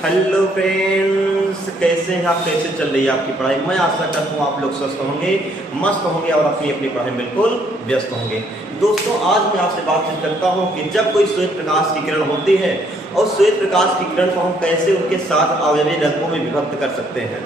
Hello friends, कैसे हैं आप? कैसे चल रही है आपकी पढ़ाई? मैं आशा करता हूँ आप लोग स्वस्थ होंगे, मस्त होंगे और अपनी अपनी पढ़ाई में बिल्कुल व्यस्त होंगे। दोस्तों, आज मैं आपसे बातचीत करता हूँ कि जब कोई श्वेत प्रकाश की किरण होती है और श्वेत प्रकाश की किरण को हम कैसे उनके 7 अवयवी रंगों में विभक्त कर सकते हैं।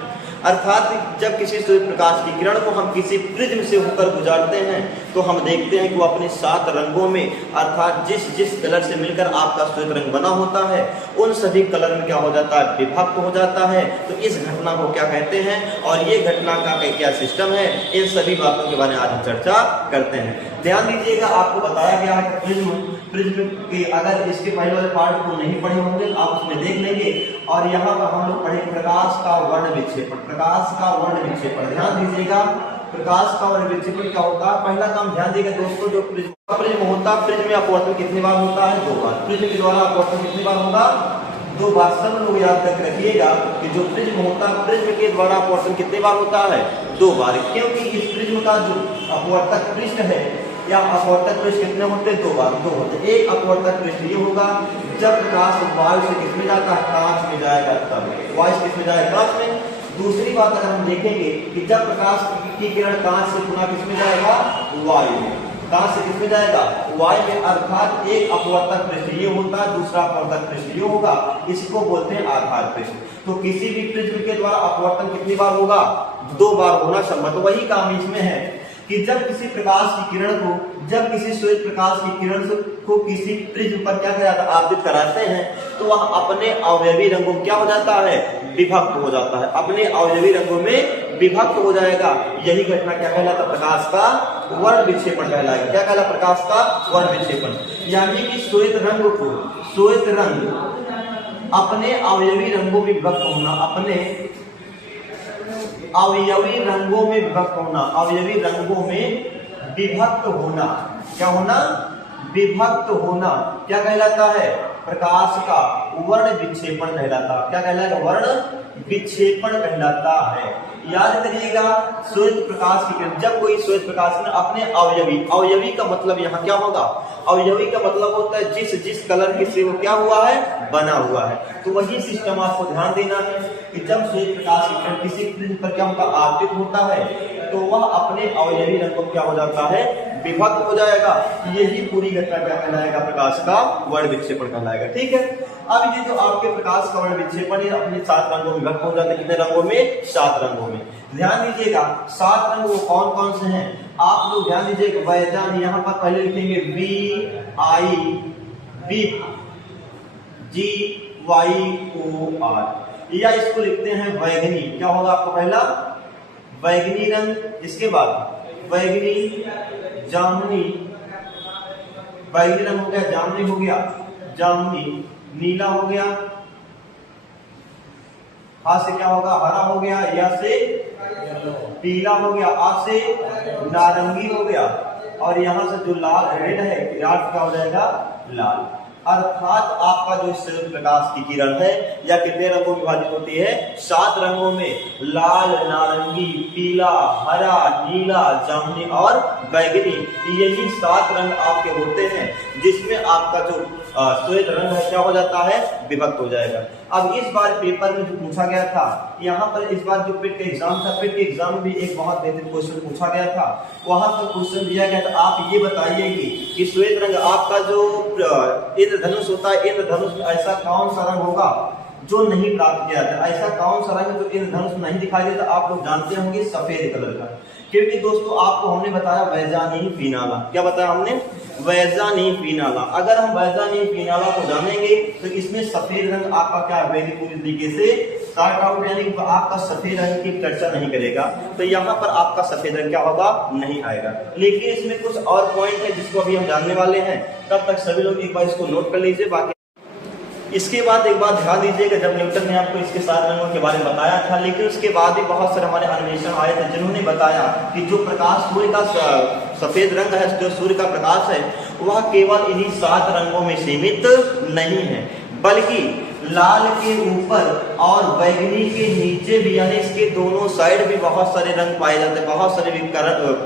अर्थात जब किसी श्वेत प्रकाश की किरण को हम किसी प्रिज्म से होकर गुजारते हैं तो हम देखते हैं कि वो अपने 7 रंगों में, अर्थात जिस जिस कलर से मिलकर आपका श्वेत रंग बना होता है उन सभी कलर में क्या हो जाता है, विभक्त हो जाता है। तो इस घटना को क्या कहते हैं और ये घटना का क्या सिस्टम है, इन सभी बातों के बारे में आज हम चर्चा करते हैं। ध्यान दीजिएगा, आपको बताया गया है प्रिज्म के, अगर इसके पहले वाले पार्ट को नहीं पढ़े होंगे आप उसमें देख लेंगे। और यहाँ पर हम लोग पढ़े प्रकाश का वर्ण विक्षेपण। प्रकाश का वर्ण विक्षेपण, ध्यान दीजिएगा, प्रकाश का वर्ण विक्षेपण क्या होता है? पहला काम ध्यान देगा दोस्तों, जो प्रिज्म होता है, प्रिज्म में अपवर्तन कितनी बार होता है? 2 बार। प्रिज्म के द्वारा अपवर्तन कितनी बार होगा? 2 बार। सब लोग याद तक रखिएगा कि जो प्रिज्म होता है, प्रिज्म के द्वारा अपवर्तन कितनी बार होता है? 2 बार। क्योंकि इस प्रिज्म का जो अपवर्तक पृष्ठ है या अपवर्तक पृष्ठ कितने होते हैं? 2 बार। 2 होते। एक अपवर्तक पृष्ठ ये होगा जब प्रकाश वायु से किसमें जाता है? कांच में जाएगा, तब वायु से किसमें जाएगा? कांच में। दूसरी बात अगर हम देखेंगे कि जब प्रकाश की किरण कांच से पुनः किसमें जाएगा? वायु में। कांच से किसमें जाएगा? वायु में। अर्थात एक अपवर्तक पृष्ठ ये होता है, दूसरा अपवर्तक पृष्ठ ये होगा, इसको बोलते हैं आधार पृष्ठ। तो किसी भी प्रिज्म के द्वारा अपवर्तन कितनी बार होगा? 2 बार होना संभव। तो वही काम इसमें है कि जब किसी प्रकाश की किरण को, जब किसी श्वेत प्रकाश की किरण को किसी प्रिज्म पर क्या किया जाता है? आपतित कराते हैं तो वह अपने अवयवी रंगों में क्या हो जाता है? विभक्त हो जाता है। अपने अवयवी रंगों में विभक्त हो जाएगा। यही घटना क्या कहलाता? प्रकाश का वर्ण विक्षेपण कहलाएगा। क्या कहलाता? प्रकाश का वर्ण विक्षेपण। यानी कि श्वेत रंग को, श्वेत रंग अपने अवयवी रंगों में विभक्त होना, अपने अवयवी रंगों में विभक्त होना, अवयवी रंगों में विभक्त होना, क्या होना? विभक्त होना क्या कहलाता है? प्रकाश का वर्ण विक्षेपण कहलाता है। क्या कहलाता है? वर्ण विक्षेपण कहलाता है। याद करिएगा, श्वेत प्रकाश की किरण, जब कोई श्वेत प्रकाश की अपने अवयवी, अवयवी का मतलब यहाँ क्या होगा? अवयवी का मतलब होता है जिस जिस कलर के से वो क्या हुआ है? बना हुआ है। तो वही सिस्टम आपको ध्यान देना है कि जब श्वेत प्रकाश की किरण किसी प्रिज्म पर क्या होता? आपतित होता है तो वह अपने अवयवी रंग को क्या हो जाता है? विभक्त हो जाएगा। यही पूरी घटना क्या कहलाएगा? प्रकाश का वर्ण विक्षेपण कहलाएगा। ठीक है। अब ये जो आपके प्रकाश का वर्ण विक्षेपण है अपने 7 रंगों में विभक्त हो जाते हैं। कितने रंगों में? 7 रंगों में। ध्यान दीजिएगा, 7 रंग वो कौन कौन से हैं? आप लोग ध्यान दीजिएगा, वैजान यहाँ पर पहले लिखेंगे VIGYOR, या इसको लिखते हैं वैगनी। क्या होगा आपका पहला? वैगनी रंग। इसके बाद वैगनी, जामुनी, बैगनी रंग हो गया, जामुनी हो गया, जामुनी, नीला हो गया, आ से क्या होगा? हरा हो गया, या से पीला हो गया, आ से नारंगी हो गया, और यहां से जो लाल रेड है, क्या हो जाएगा? लाल। अर्थात आपका जो श्वेत प्रकाश की किरण है या कितने रंगों में विभाजित होती है? 7 रंगों में। लाल, नारंगी, पीला, हरा, नीला, जामुनी और बैगनी, यही 7 रंग आपके होते हैं जिसमें आपका जो श्वेत रंग है क्या हो जाता है? विभक्त हो जाएगा। अब इस बार पेपर में जो पूछा गया था, यहाँ पर इस बार जो पिट का एग्जाम था, पिट के एग्जाम में भी एक बहुत बेहतरीन क्वेश्चन पूछा गया था। वहां पर क्वेश्चन दिया गया था, आप ये बताइए कि श्वेत रंग आपका जो इंद्रधनुष होता है, इंद्रधनुष में ऐसा कौन सा रंग होगा जो नहीं प्राप्त किया जाता? ऐसा कौन सा रंग जो इंद्रधनुष नहीं दिखाई देता? आप लोग जानते होंगे, सफेद कलर का। क्योंकि दोस्तों आपको हमने बताया वैजानीन फिनाला। क्या बताया हमने? वैजानीन फिनाला। अगर हम वैजानीन फिनाला को जानेंगे तो इसमें सफेद रंग आपका क्या है? पूरी तरीके से शॉर्ट आउट, यानी आपका सफेद रंग की चर्चा नहीं करेगा, तो यहाँ पर आपका सफेद रंग क्या होगा? नहीं आएगा। लेकिन इसमें कुछ और पॉइंट है जिसको अभी हम जानने वाले हैं, तब तक सभी लोग एक बार इसको नोट कर लीजिए। बाकी इसके बाद एक बात ध्यान दीजिएगा, जब न्यूटन ने आपको इसके 7 रंगों के बारे में बताया था, लेकिन उसके बाद भी बहुत सारे हमारे अन्वेषण आए थे जिन्होंने बताया कि जो प्रकाश सूर्य का सफेद रंग है, जो सूर्य का प्रकाश है, वह केवल इन्हीं 7 रंगों में सीमित नहीं है, बल्कि लाल के ऊपर और बैगनी के नीचे भी, यानी इसके दोनों साइड भी बहुत सारे रंग पाए जाते हैं, बहुत सारे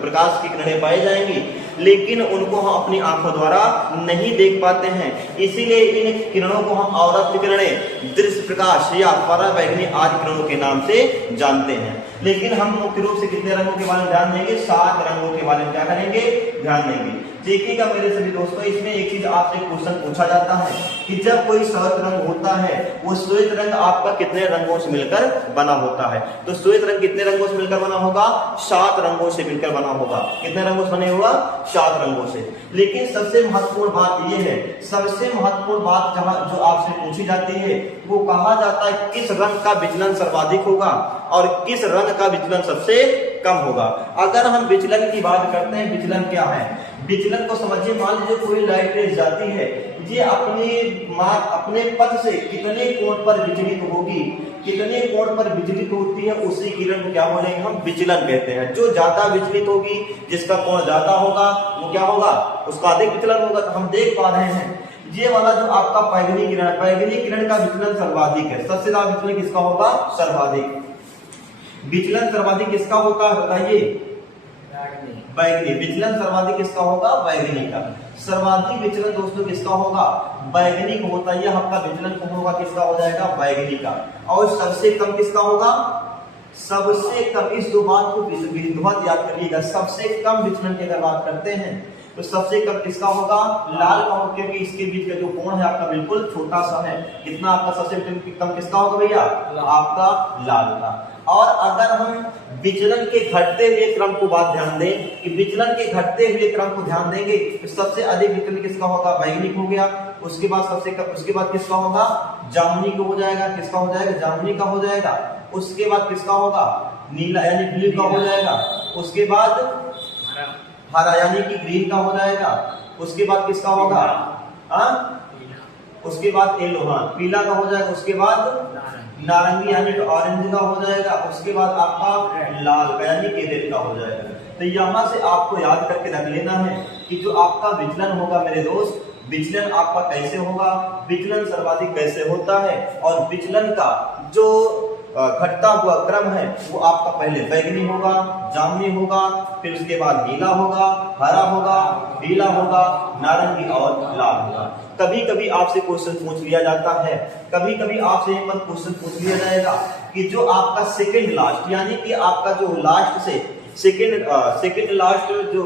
प्रकाश की किरणें पाई जाएंगी। लेकिन उनको हम अपनी आंखों द्वारा नहीं देख पाते हैं। इसीलिए इन किरणों को हम अवरक्त किरणें, दृश्य प्रकाश या पराबैंगनी आदि किरणों के नाम से जानते हैं। लेकिन हम मुख्य रूप से कितने रंगों के बारे में ध्यान देंगे? 7 रंगों के बारे में क्या करेंगे? ध्यान देंगे। देखिएगा मेरे सभी दोस्तों, इसमें एक चीज आपसे क्वेश्चन पूछा जाता है कि जब कोई श्वेत रंग होता है, वो श्वेत रंग आपका कितने रंगों से मिलकर बना होता है? तो श्वेत रंग कितने रंगों से मिलकर बना होगा? 7 रंगों से मिलकर बना होगा। कितने रंगों से बने होगा? 7 रंगों से। लेकिन सबसे महत्वपूर्ण बात यह है, सबसे महत्वपूर्ण बात जहां जो आपसे पूछी जाती है, वो कहा जाता है किस रंग का विचलन सर्वाधिक होगा और किस रंग का विचलन सबसे कम होगा। अगर हम विचलन की बात करते हैं, विचलन क्या है? विचलन को समझिए, मान लीजिए कोई लाइट रेज जाती है, ये अपने पथ से कितने कोण पर विचलित होगी, कितने कोण पर विचलित होती है, उसी किरण को क्या बोलेंगे हम? विचलन कहते हैं। जो ज्यादा विचलित होगी, जिसका कोण ज्यादा होगा, वो क्या होगा? उसका अधिक विचलन होगा। तो हम देख पा रहे हैं ये वाला जो आपका पैगनी किरण, पैगनी किरण का विचलन सर्वाधिक है। सबसे ज्यादा विचलन किसका होगा? सर्वाधिक। विचलन सर्वाधिक किसका होगा बताइए? बैगनी। विचलन सर्वाधिक किसका होगा? बैगनी का। सर्वाधिक विचलन दोस्तों किसका होगा? बैगनी को होता है। आपका विचलन कौन होगा? किसका हो जाएगा? बैगनी का। और सबसे कम किसका होगा? सबसे कम। इस दो बात को बहुत याद करिएगा। सबसे कम विचलन की अगर बात करते हैं तो सबसे कम किसका होगा? लाल का होगा, क्योंकि इसके बीच का जो कोण है आपका बिल्कुल छोटा सा है। कितना आपका सबसे कम किसका होगा भैया? आपका लाल का। और अगर हम विचलन के घटते हुए क्रम को बात ध्यान दें कि विचलन के घटते हुए क्रम को ध्यान देंगे तो सबसे अधिक विचलन किसका होगा? बैगनी हो गया। उसके बाद उसके बाद किसका होगा? जामुनी को हो जाएगा। किसका हो जाएगा? जामुनी का हो जाएगा। उसके बाद किसका होगा? नीला यानी ब्लू का हो जाएगा। उसके बाद हरा यानी कि ग्रीन का हो जाएगा। उसके बाद किसका होगा? उसके बाद येलो, पीला का हो जाएगा। उसके बाद नारंगी यानी ऑरेंज का हो जाएगा। उसके बाद आपका लाल का यानी कि रेड का हो जाएगा। तो यहां से आपको याद करके रख लेना है कि जो आपका विचलन होगा मेरे दोस्त, विचलन आपका कैसे होगा, विचलन सर्वाधिक कैसे होता है, और विचलन का जो घटता हुआ क्रम है वो आपका पहले बैगनी होगा, जामुनी होगा, फिर उसके बाद नीला होगा, हरा होगा, पीला होगा, नारंगी और लाल होगा। कभी कभी आपसे क्वेश्चन पूछ लिया जाता है, कभी कभी आपसे क्वेश्चन पूछ लिया जाएगा कि जो आपका सेकंड लास्ट यानी कि आपका जो लास्ट से सेकंड लास्ट जो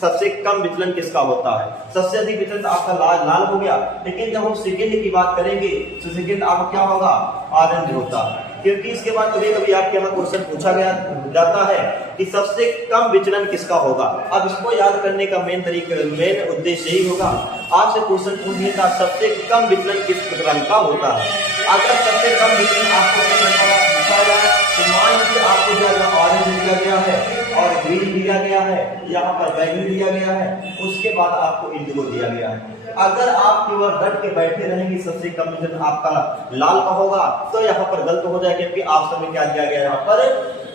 सबसे कम विचलन किसका होता है? सबसे अधिक विचलन आपका लाल हो गया। लेकिन जब हम सेकंड की बात करेंगे तो सेकंड आपका क्या होगा? ऑरेंज होता है। क्योंकि इसके बाद कभी कभी आपके यहाँ क्वेश्चन पूछा गया जाता है कि सबसे कम विचलन किसका होगा। अब इसको याद करने का मेन उद्देश्य यही होगा, आपसे क्वेश्चन पूछने का सबसे कम विचलन किस रंग का होता है। अगर सबसे कम विचलन आपको पूछा जाए तो मान लीजिए आपको जो ऑरेंज दिया गया है और ग्रीन दिया गया है, यहाँ पर बैगनी दिया गया है, उसके बाद आपको इंडिगो दिया गया है। अगर आप केवल डट के बैठे रहेंगे सबसे कम विचलन आपका लाल का होगा तो यहाँ पर गलत हो जाएगा, क्योंकि आप समय क्या दिया गया? यहाँ पर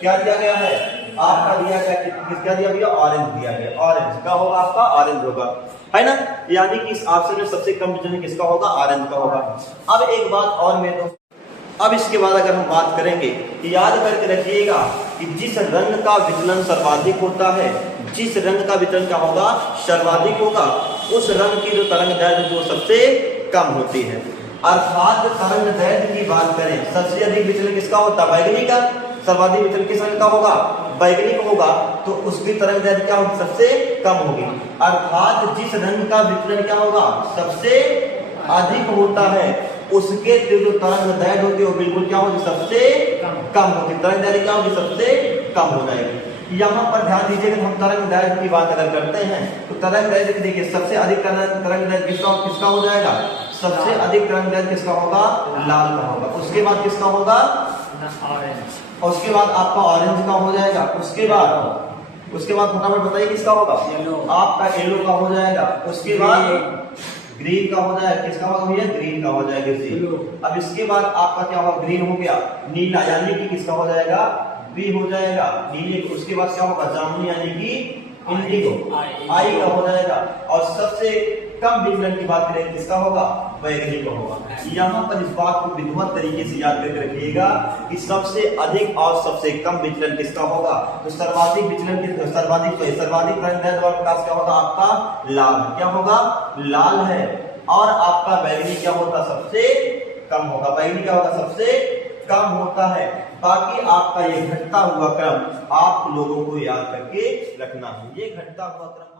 क्या दिया गया है? आपका दिया गया किसका दिया गया? ऑरेंज दिया गया। ऑरेंज का होगा आपका, ऑरेंज होगा, है ना। यानी कि इस ऑप्शन में सबसे कम विचलन किसका होगा? ऑरेंज का होगा। अब एक बात और मेरे दोस्त, अब इसके बाद अगर हम बात करेंगे तो याद करके रखिएगा कि जिस रंग का विचलन सर्वाधिक होता है, जिस रंग का विचलन क्या होगा? सर्वाधिक होगा, उस रंग की जो तरंग दैर्घ्य जो सबसे कम होती है। अर्थात तरंग दैर्घ्य की बात करें, सबसे अधिक विचलन किसका होता है? बैगनी का। सर्वाधिक विचलन किस रंग का होगा? बैगनी का होगा। तो उसकी तरंग दैर्घ्य क्या होगी? सबसे कम होगी। अर्थात जिस रंग का विचलन क्या होगा? सबसे अधिक होता है, उसके जो तरंग दैर्घ्य होती है वो बिल्कुल क्या होगी? सबसे कम होगी। तरंग दैर्घ्य क्या होगी? सबसे कम हो जाएगी। यहाँ पर ध्यान दीजिएगा, हम तरंग दैर्घ्य की बात अगर करते हैं तो तरंग दैर्घ्य देखिए सबसे अधिक तरंग दैर्घ्य किसका हो जाएगा? सबसे अधिक तरंग दैर्घ्य किसका होगा? लाल का होगा। उसके बाद किसका होगा? ऑरेंज। उसके बाद आपका ऑरेंज का हो जाएगा। उसके बाद फटाफट बताइए किसका होगा? आपका येलो का हो जाएगा। उसके बाद ग्रीन का हो जाएगा। किसका होगा भैया? ग्रीन का हो जाएगा। अब इसके बाद आपका क्या होगा? ग्रीन हो गया। नीला यानी कि किसका हो जाएगा? बी हो जाएगा नीले। उसके बाद क्या होगा? जामुनी यानी कि इंडिगो, आई का हो जाएगा। और सबसे कम विचलन की बात करें किसका होगा, बैगनी का होगा। यहाँ पर इस बात को विधिवत तरीके से याद करके रखिएगा कि सबसे अधिक और सबसे कम विचलन किसका होगा। तो सर्वाधिक विचलन सर्वाधिक तरंगदैर्ध्य वाला प्रकाश क्या होगा आपका, लाल। क्या होगा, लाल है। और आपका बैगनी क्या होता, सबसे कम होगा। बैगनी क्या होगा, सबसे कम होता है। बाकी आपका ये घटता हुआ क्रम आप लोगों को याद करके रखना है। ये घटता हुआ क्रम